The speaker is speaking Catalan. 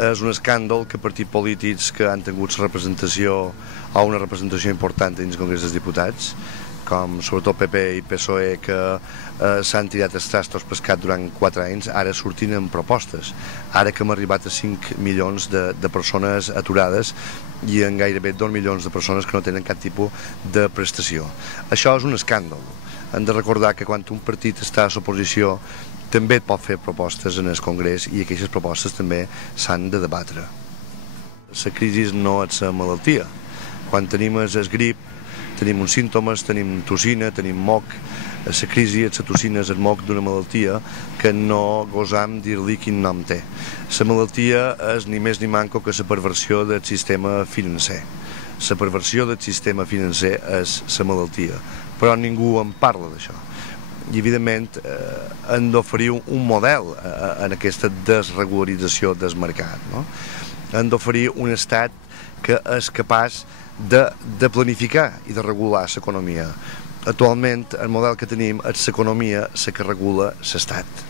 És un escàndol que partits polítics que han tingut representació o una representació important dins el Congrés dels Diputats, com sobretot PP i PSOE, que s'han tirat els trastos pescat durant 4 anys, ara sortint amb propostes. Ara que hem arribat a 5 milions de persones aturades i en gairebé 2 milions de persones que no tenen cap tipus de prestació. Això és un escàndol. Hem de recordar que quan un partit està a l'oposició també et pot fer propostes en el Congrés i aquestes propostes també s'han de debatre. La crisi no és la malaltia. Quan tenim el grip, tenim uns símptomes, tenim tossina, tenim moc. La crisi, la tossina, és el moc d'una malaltia que no gosam dir-li quin nom té. La malaltia és ni més ni manco que la perversió del sistema financer. La perversió del sistema financer és la malaltia, però ningú en parla d'això. I evidentment hem d'oferir un model en aquesta desregularització del mercat. Hem d'oferir un estat que és capaç de planificar i de regular l'economia. Actualment el model que tenim és l'economia la que regula l'estat.